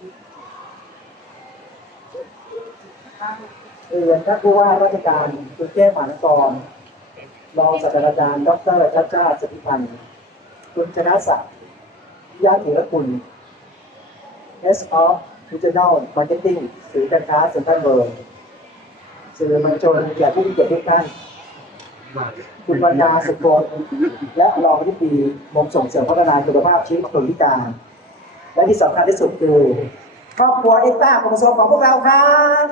เรียนท่านผู้ว่าราชการกรุงเทพมหานครรองศาสตราจารย์ดรชัชชาสิทธิพันธ์คุณชนะศักดิ์ญาติรคุณ S of Digital Marketing สื่อการค้าเซ็นทรัลเวิร์สื่อมวลชนแก่ผู้มีเกียรติทุกท่านคุณวรรณาสุโกนและรองอธิบดีมงส่งเสริมพัฒนาคุณภาพชีวิตคนพิการ และที่สำคัญที่สุดคือครอบครัวเอ็กต้าของสมของพวกเราครับ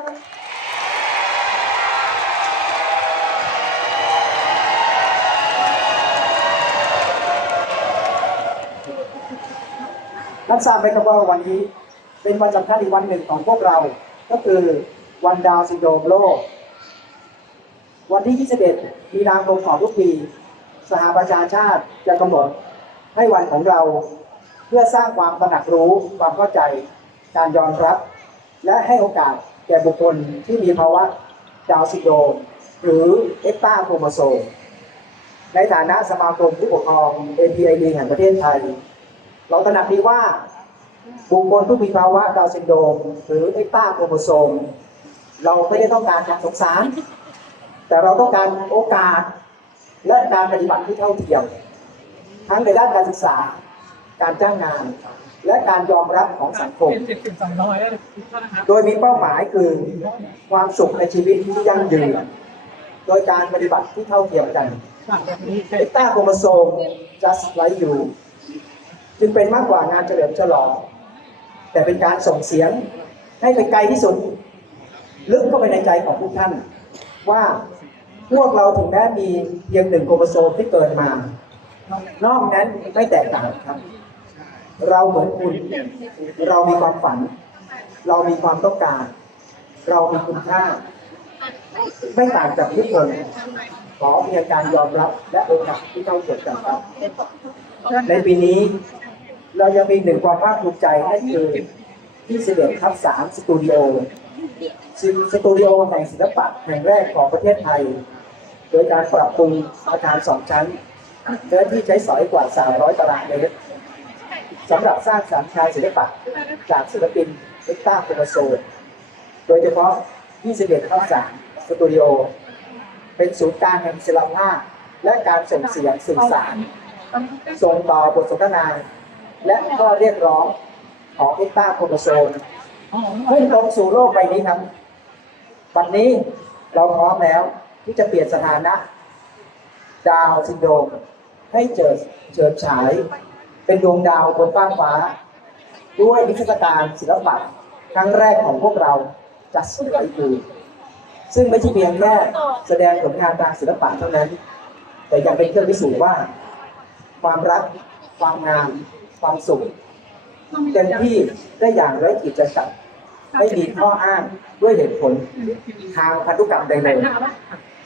ท่านทราบไหมครับว่าวันนี้เป็นวันสำคัญอีกวันหนึ่งของพวกเรา ก็คือวันดาวซินโดรมโลก วันที่ 21 มีนาคมของทุกปี สหประชาชาติจะกำหนดให้วันของเรา เพื่อสร้างความตระหนักรู้ความเข้าใจการยอมรับ และให้โอกาสแก่บุคคลที่มีภาวะดาวซิโดมหรือเอ็กตาโครโมโซมในฐานะสมาคมผู้ปกครอง APID แห่งประเทศไทย เราตระหนักดีว่าบุคคลผู้มีภาวะดาวซินโดมหรือเอ็กตาโครโมโซม เราไม่ได้ต้องการการสงสาร แต่เราต้องการโอกาสและการปฏิบัติที่เท่าเทียม ทั้งในด้านการศึกษา การจ้างงาน และการยอมรับของสังคมเป็นสิบสิบสองร้อยแล้วนะครับโดยมีเป้าหมายคือความสุขในชีวิตที่ยั่งยืน โดยการปฏิบัติที่เท่าเทียมกันแบบนี้เอต้าโครโมโซม just like you จึงเป็นมากกว่างานเฉลิมฉลอง แต่เป็นการส่งเสียงให้ไปไกลที่สุด ลึกเข้าไปในใจของทุกท่าน ว่าพวกเราถึงแม้มีเพียงหนึ่งโครโมโซมที่เกิดมา นอกนั้นไม่แตกต่างครับ เราเหมือนคุณ เรามีความฝัน เรามีความต้องการ เรามีคุณค่า ไม่ต่างจากทุกคนขอเพียงการยอมรับและโอกาสที่เท่าเทียมกันครับในปีนี้ เรายังมีหนึ่งความภาคภูมิใจนั่นคือที่11ทับ3สตูดิโอสตูดิโอแห่งศิลปะแห่งแรกของประเทศไทย โดยการปรับปรุงอาคารสองชั้นเนื้อที่ใช้สอยกว่า 300 ตารางเมตร สำหรับสร้างสรรค์งานศิลปะจากศิลปินเอ็กต้าโครโซนโดยเฉพาะ 21ทับ3สตูดิโอ เป็นศูนย์กลางแห่งศิลปะและการส่งเสียงสื่อสาร ส่งต่อบทสนทนา และข้อเรียกร้องของเอ็กต้าโครโมโซมพุ่งตรงสู่โลกใบนี้ครับ วันนี้เราพร้อมแล้วที่จะเปลี่ยนสถานะ ดาวซินโดรมให้เจิดเฉิดฉาย เป็นดวงดาวบนฟ้ากฟ้า ด้วยนิทรรศการศิลปะครั้งแรกของพวกเราจัดสไลดูซึ่งไม่ใช่เพียงแค่แสดงผลงานทางศิลปะเท่านั้น แต่ยังเป็นเครื่องพิสูจน์ว่า ความรัก ความงาม ความสุขเต็มที่ได้อย่างไร้ขีดจำกัดไม่มีข้ออ้างด้วยเหตุผลทางพันธุกรรมใดๆ